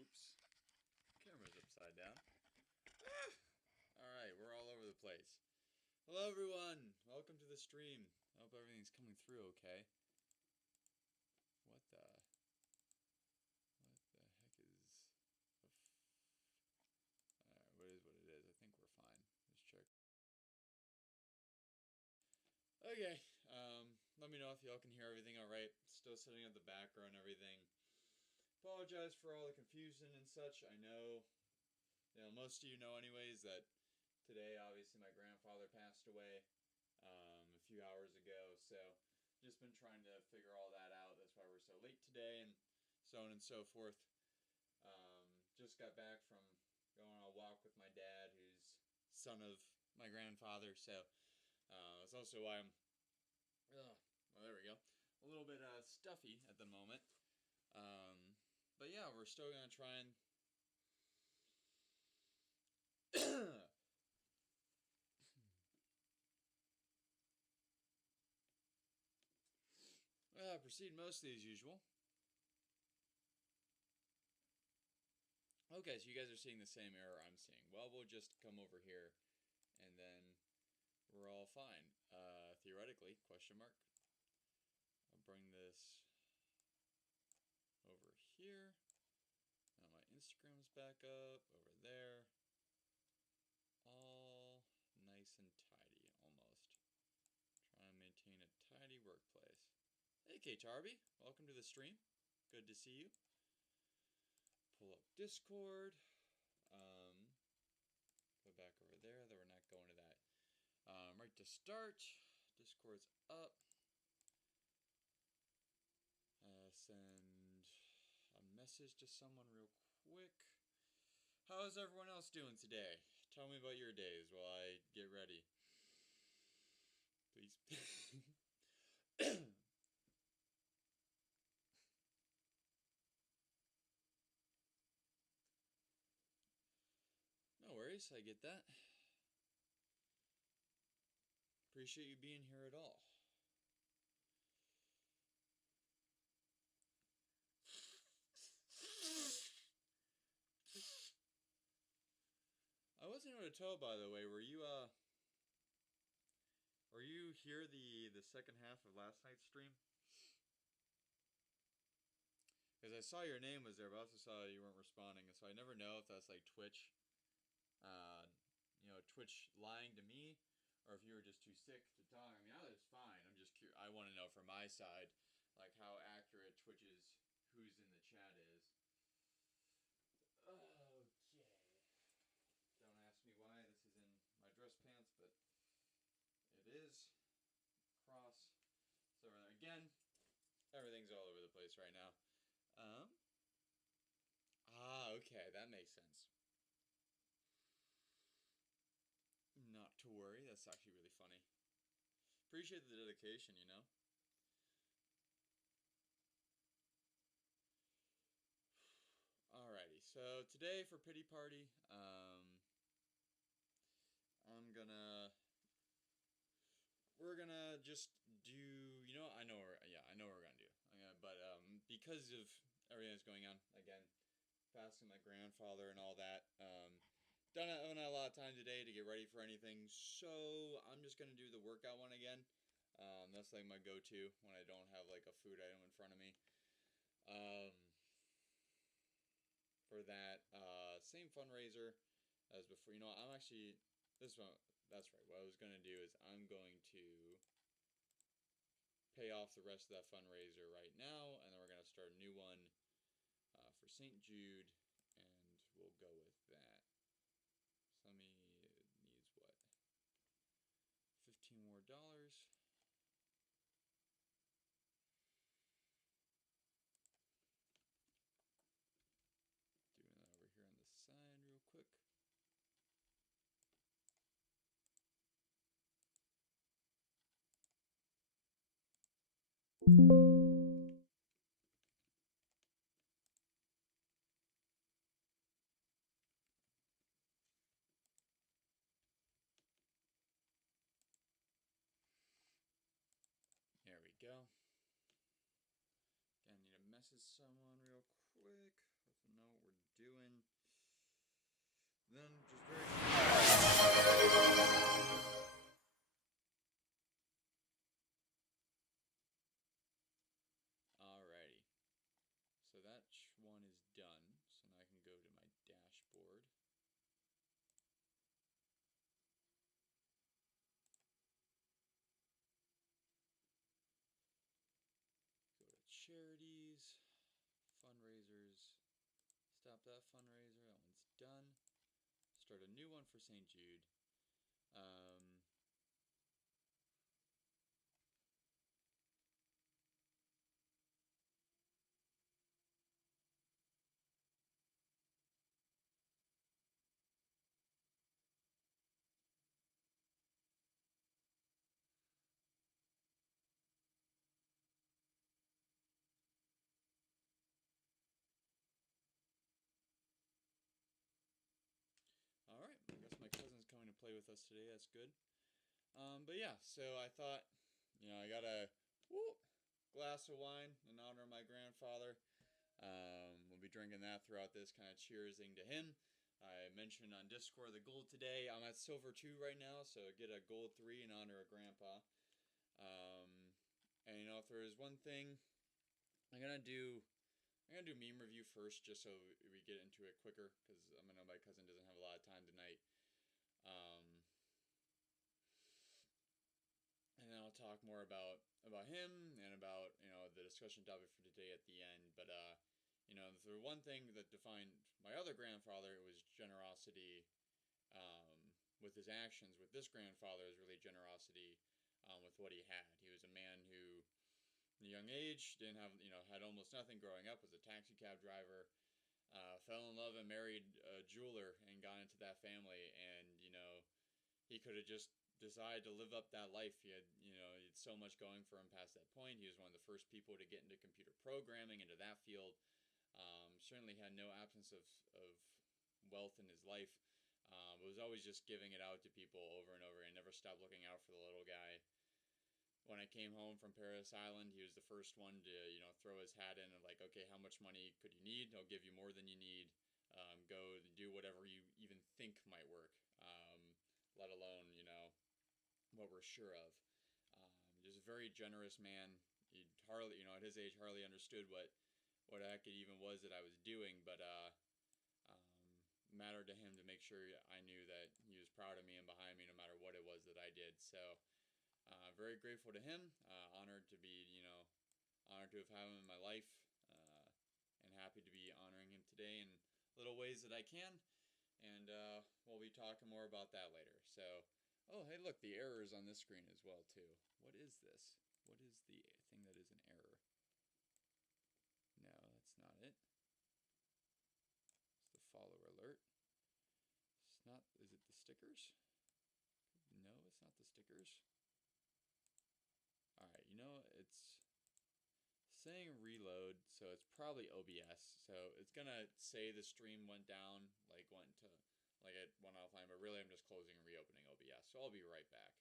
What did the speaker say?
Oops. Camera's upside down. Alright, we're all over the place. Hello, everyone. Welcome to the stream. I hope everything's coming through okay. What the... What the heck is... Alright, what is what it is. I think we're fine. Let's check. Okay, let me know if y'all can hear everything alright. Still setting up the background and everything. Apologize for all the confusion and such. I know, most of you know anyways that today, obviously, my grandfather passed away a few hours ago, so just been trying to figure all that out. That's why we're so late today, and so on and so forth. Just got back from going on a walk with my dad, who's son of my grandfather, so that's also why I'm, well, there we go, a little bit stuffy at the moment. But yeah, we're still gonna try and proceed mostly as usual. Okay, so you guys are seeing the same error I'm seeing. Well, we'll just come over here, and then we're all fine. Theoretically, question mark. I'll bring this over here. Now my Instagram's back up, over there. All nice and tidy, almost. Trying to maintain a tidy workplace. Hey, K-Tarby, welcome to the stream. Good to see you. Pull up Discord. Go back over there, though we're not going to that. Right to start. Discord's up. Send a message to someone real quick. How's everyone else doing today? Tell me about your days while I get ready. Please. No worries, I get that. Appreciate you being here at all. I wasn't able to tell, by the way, were you here the second half of last night's stream? Because I saw your name was there, but I also saw you weren't responding, and so I never know if that's like Twitch, Twitch lying to me, or if you were just too sick to talk. I mean, I was fine. I'm just curious. I want to know from my side, like how accurate Twitch's who's in the chat is. Okay. Don't ask me why this is in my dress pants, but it is. Cross. So again, everything's all over the place right now. Okay, that makes sense. Not to worry, that's actually really funny. Appreciate the dedication, you know? Alrighty, so today for Pity Party, we're gonna just do, I know what we're gonna do. Because of everything that's going on, again, passing my grandfather and all that, don't have a lot of time today to get ready for anything, so I'm just gonna do the workout one again. That's like my go-to when I don't have like a food item in front of me. For that, same fundraiser as before. I'm actually, this one, that's right, what I was going to do is I'm going to pay off the rest of that fundraiser right now, and then we're going to start a new one for St. Jude, and we'll go with that. So needs what? $15 more. Doing that over here on the side real quick. There we go. Again, need to message someone real quick. Let them know what we're doing. Then just very. Alrighty. So that one is done. So now I can go to my dashboard. Go to charities, fundraisers. Stop that fundraiser. That one's done. Start a new one for St. Jude. Alright, I guess my cousin's coming to play with us today. That's good. But yeah, so I thought, I got a glass of wine in honor of my grandfather. We'll we'll be drinking that throughout this, kind of cheersing to him. I mentioned on Discord the gold today. I'm at silver 2 right now, so get a gold 3 in honor of Grandpa. And if there is one thing, I'm gonna do meme review first, just so we get into it quicker, because I know my cousin doesn't have a lot of time tonight. And then I'll talk more about him and about the discussion topic for today at the end. But the one thing that defined my other grandfather was generosity. With his actions, with this grandfather is really generosity with what he had. He was a man who, in a young age, didn't have had almost nothing growing up. Was a taxi cab driver. Fell in love and married a jeweler and got into that family. And he could have just decided to live up that life. He had so much going for him past that point. He was one of the first people to get into computer programming, into that field. Certainly had no absence of wealth in his life. But was always just giving it out to people over and over, and never stopped looking out for the little guy. When I came home from Paris Island, he was the first one to throw his hat in and like, okay, how much money could you need? I'll give you more than you need. Go do whatever you even think might work, let alone what we're sure of. Just a very generous man. He hardly, at his age, hardly understood what heck it even was that I was doing, but mattered to him to make sure I knew that he was proud of me and behind me no matter what it was that I did. So very grateful to him, honored to be, honored to have had him in my life, and happy to be honoring him today in little ways that I can. And we'll be talking more about that later. So, oh, hey, look, the error is on this screen as well, too. What is this? What is the thing that is an error? No, that's not it. It's the follower alert. It's not, is it the stickers? No, it's not the stickers. Alright, it's saying reload, so it's probably OBS. So it's gonna say the stream went down, like it went offline, but really I'm just closing and reopening OBS. So I'll be right back.